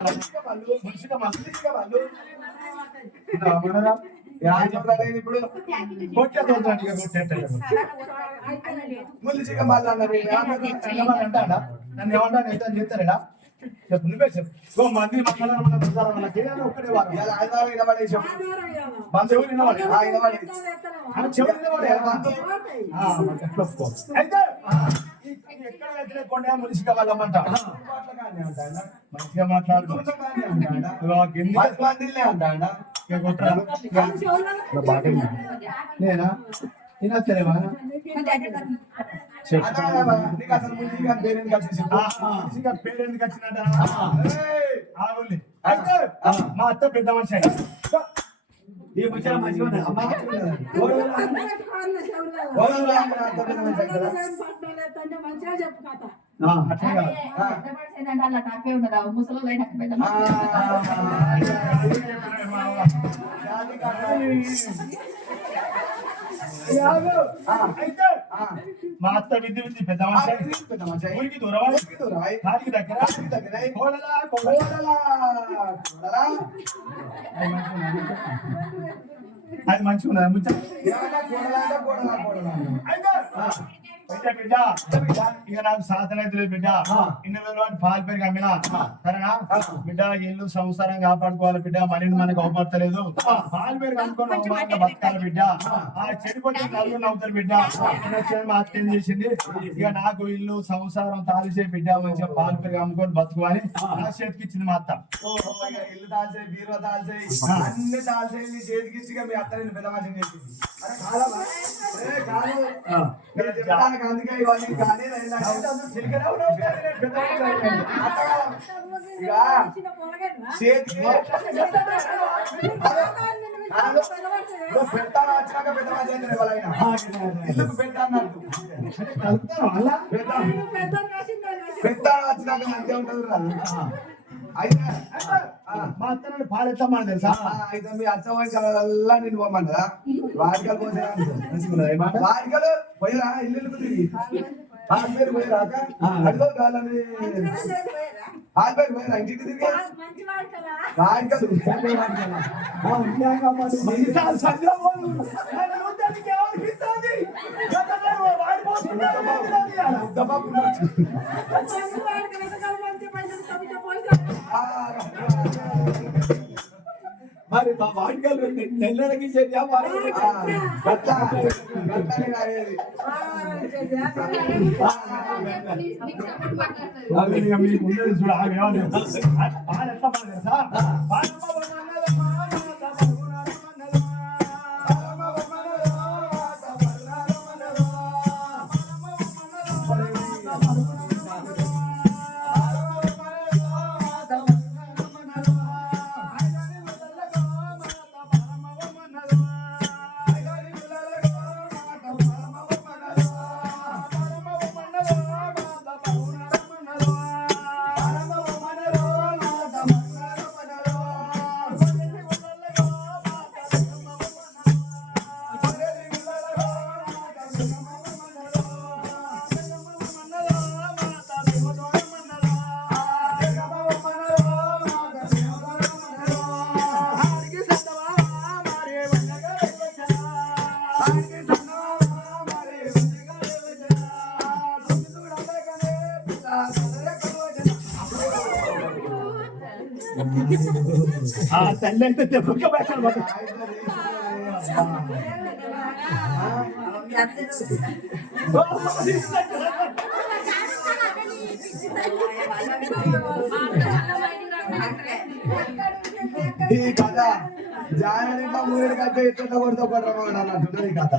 ఇప్పుడు ములిసిగా మళ్ళీ అంటాడా నన్ను ఏమంటా నేను చేస్తారా చెప్పు నువ్వే చెప్పు మంది ఒక్కడే వారు వినబడేసాం మన చెవులు వినబడి అయితే ఎక్కడ ఎక్కడ కొండ ములిసిగా వాళ్ళమంట మంచిగా మాట్లాడుతూ నేనా తినచ్చలేవా పేరెందుకు వచ్చినట్టు మా అత్త పెద్ద మనిషి మంచిగా చెప్పు నాకే ఉన్నదా ముసలి మా అత్త విద్య విద్య పెద్ద ఊరికి దూరం కాడికి దగ్గర అది మంచిగా ఉన్నదా ముచ్చ బిడ్డ ఇక నాకు సాధన అయితే బిడ్డ ఇన్ని పాలు పెరిగి అమ్మినా సరేనా బిడ్డ ఇల్లు సంసారం కాపాడుకోవాలి బిడ్డ మనీని మనకు అవపడతలేదు పాలు పెరిగి అనుకోని బతకాలి బిడ్డ ఆ చెడిపోతే నలుగురు నవ్వుతారు బిడ్డ మా అత్త ఏం చేసింది ఇక నాకు ఇల్లు సంసారం తాలిసే బిడ్డ మంచిగా పాలు పెరిగి అమ్ముకొని బతుకుని నా చేతికి ఇచ్చింది మా అత్త ఇల్లు తాల్చేయి బీరువా తాల్చేయి అన్ని తాల్చేయి నీ చేతికి ఇచ్చి మీ అత్త నేను పెద్ద మనిషిని చేసింది అందుకే ఇవన్నీ కానీ పెడతాను వచ్చినాక పెద్ద ఇల్లుకు పెడతాను పెడతాను వచ్చినాక మంచిగా ఉంటుంది మా అత్త నన్ను పాలెత్తమని తెలుసా అయితే మీ అత్త వయసులా నేను పోమన్నా వాడికలు పోతే వాడికలు పోయిరా ఇల్లు తిరిగి హాస్పిటల్ పోయిరాక అడిగో కాలని హాస్పిటల్ పోయిరా ఇంటికి తిరిగి వాడికలు మరి మా వాడికలు నెలకి తల్లి అయితే దెబ్బకి పెట్టాలి ఈ కథ జాయిన్ మూడు కథ ఎట్లా కొడుతూ కొట్టడం అన్నట్టు ఈ కథ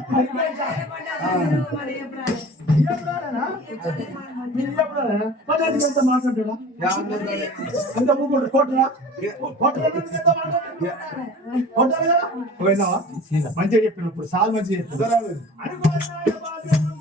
మాట్లాడా మంచిగా చెప్పినప్పుడు సార్ మంచిగా చెప్పారు